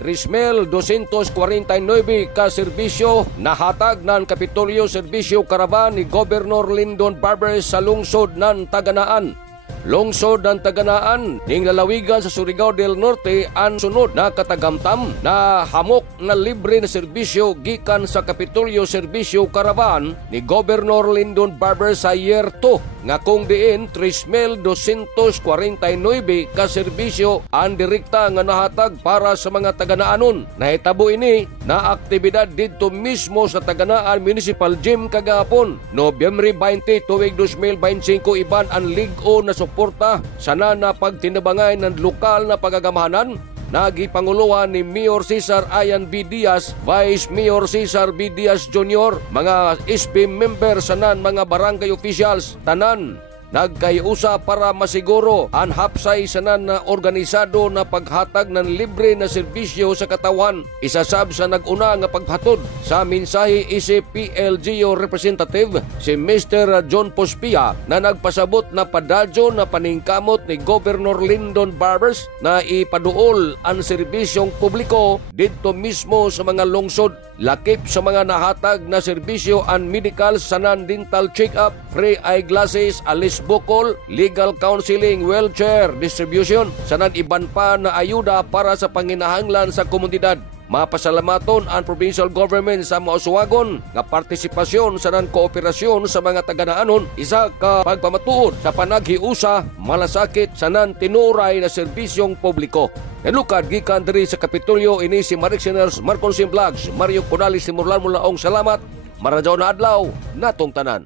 3,249 ka serbisyo nahatag ng Kapitolyo Serbisyo Caravan ni Governor Lyndon Barbers sa lungsod ng Taganaan. Lungsod ng Taganaan ning lalawigan sa Surigao del Norte ang sunod na katagamtam na hamok na libre na serbisyo gikan sa Kapitolyo Serbisyo Caravan ni Governor Lyndon Barbers sa year 2 nga kung diin 3,249 ka serbisyo ang direkta nga nahatag para sa mga Taganaanon. Nahitabo ini na aktibidad didto mismo sa Taganaan Municipal Gym kagahapon. Nobyembre 20 tuig 2025 iban ang lig-o na suporta sana na pagtinabangay ng lokal na pagagamahanan. Nagipanguluhan ni Mayor Cesar Ayan B. Diaz, Vice Mayor Cesar B. Diaz Jr., mga SB member sanan mga barangay officials, tanan nagkayusa para masiguro ang hapsay sanan na organisado na paghatag ng libre na serbisyo sa katawan. Isasab sa nag-una nga paghatod sa mensahe isip PLGO representative si Mr. John Pospia na nagpasabot na padadyo na paningkamot ni Governor Lyndon Barbers na ipaduol ang serbisyong publiko dito mismo sa mga lungsod. Lakip sa mga nahatag na serbisyo ang medical sanan dental check-up, free eyeglasses, alis bukol, legal counseling, wheelchair distribution, sanan iban pa na ayuda para sa panginahanglan sa komunidad. Mapasalamaton ang provincial government sa mausuwagon nga partisipasyon sanan kooperasyon sa mga Taganaanon isa ka pagpamatuod sa panaghiusa malasakit sanan tinuray na serbisyong publiko. Nalukad gikan diri sa Kapitolyo ini si Marix Sinners, Marcon Sim Vlogs, Mario Cordalis, Simurlan Mulaong. Salamat. Maradyaw na adlaw natong tanan.